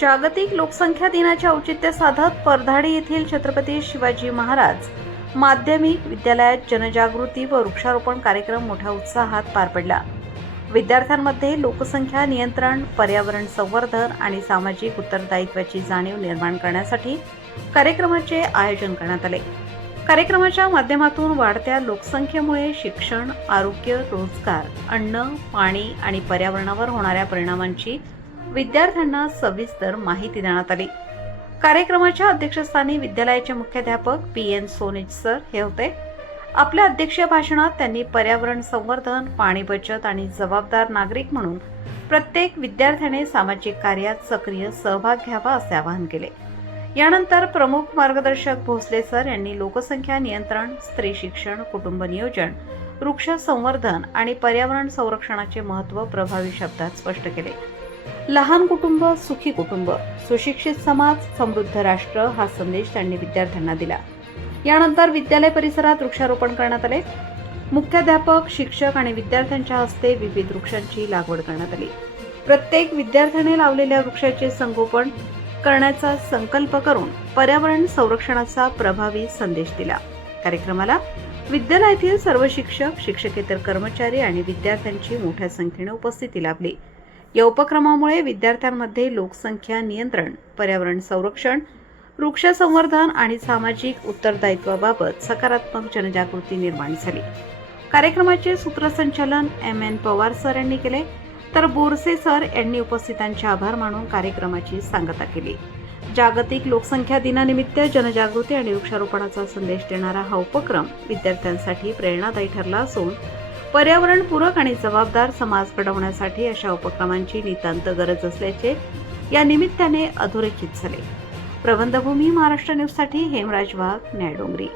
जागतिक लोकसंख्या दिनाचे औचित्य साधत परधाडी येथील छत्रपती शिवाजी महाराज माध्यमिक विद्यालयात जनजागृती व वृक्षारोपण कार्यक्रम मोठ्या उत्साहात पार पडला। विद्यार्थ्यांमध्ये लोकसंख्या नियंत्रण, पर्यावरण संवर्धन आणि सामाजिक उत्तरदायित्वाची जाणीव निर्माण करण्यासाठी कार्यक्रमाचे आयोजन करण्यात आले। कार्यक्रमाच्या माध्यमातून वाढत्या लोकसंख्येमुळे शिक्षण, आरोग्य, रोजगार, अन्न, पाणी आणि पर्यावरणावर होणाऱ्या परिणामांची विद्यार्थ्यांना सविस्तर माहिती देण्यात आली। कार्यक्रमाच्या अध्यक्षस्थानी विद्यालयाचे मुख्याध्यापक पी.एन. सोनेज सर हे होते। आपल्या अध्यक्षीय भाषणात त्यांनी पर्यावरण संवर्धन, पाणी बचत आणि जबाबदार नागरिक म्हणून प्रत्येक विद्यार्थ्याने सामाजिक कार्यात सक्रिय सहभाग घ्यावा असे आवाहन केले। यानंतर प्रमुख मार्गदर्शक भोसले सर यांनी लोकसंख्या नियंत्रण, स्त्री शिक्षण, कुटुंब नियोजन, वृक्ष संवर्धन आणि पर्यावरण संरक्षणाचे महत्त्व प्रभावी शब्दात स्पष्ट केले। लहान कुटुंब, सुखी कुटुंब, सुशिक्षित समाज, समृद्ध राष्ट्र हा संदेश त्यांनी विद्यार्थ्यांना दिला। यानंतर विद्यालय परिसरात वृक्षारोपण करण्यात आले। मुख्याध्यापक, शिक्षक आणि विद्यार्थ्यांच्या हस्ते विविध वृक्षांची लागवड करण्यात आली। प्रत्येक विद्यार्थ्याने लावलेल्या वृक्षाचे संगोपन करण्याचा संकल्प करून पर्यावरण संरक्षणाचा प्रभावी संदेश दिला। कार्यक्रमाला विद्यालयातील सर्व शिक्षक, शिक्षकेतर कर्मचारी आणि विद्यार्थ्यांची मोठ्या संख्येने उपस्थिती लाभली। या उपक्रमामुळे विद्यार्थ्यांमध्ये लोकसंख्या नियंत्रण, पर्यावरण संरक्षण, वृक्ष संवर्धन आणि सामाजिक उत्तरदायित्वाबाबत सकारात्मक जनजागृती निर्माण झाली। कार्यक्रमाचे सूत्रसंचालन एम.एन. पवार सर यांनी केले, तर बोरसे सर यांनी उपस्थितांचे आभार मानून कार्यक्रमाची सांगता केली। जागतिक लोकसंख्या दिनानिमित्त जनजागृती आणि वृक्षारोपणाचा संदेश देणारा हा उपक्रम विद्यार्थ्यांसाठी प्रेरणादायी ठरला असून पर्यावरणपूरक आणि जबाबदार समाज घडवण्यासाठी अशा उपक्रमांची नितांत गरज असल्याचे या निमित्ताने अधोरेखित झाले। प्रबंधभूमी महाराष्ट्र न्यूजसाठी हेमराज वाघ, न्यायडोंगरी।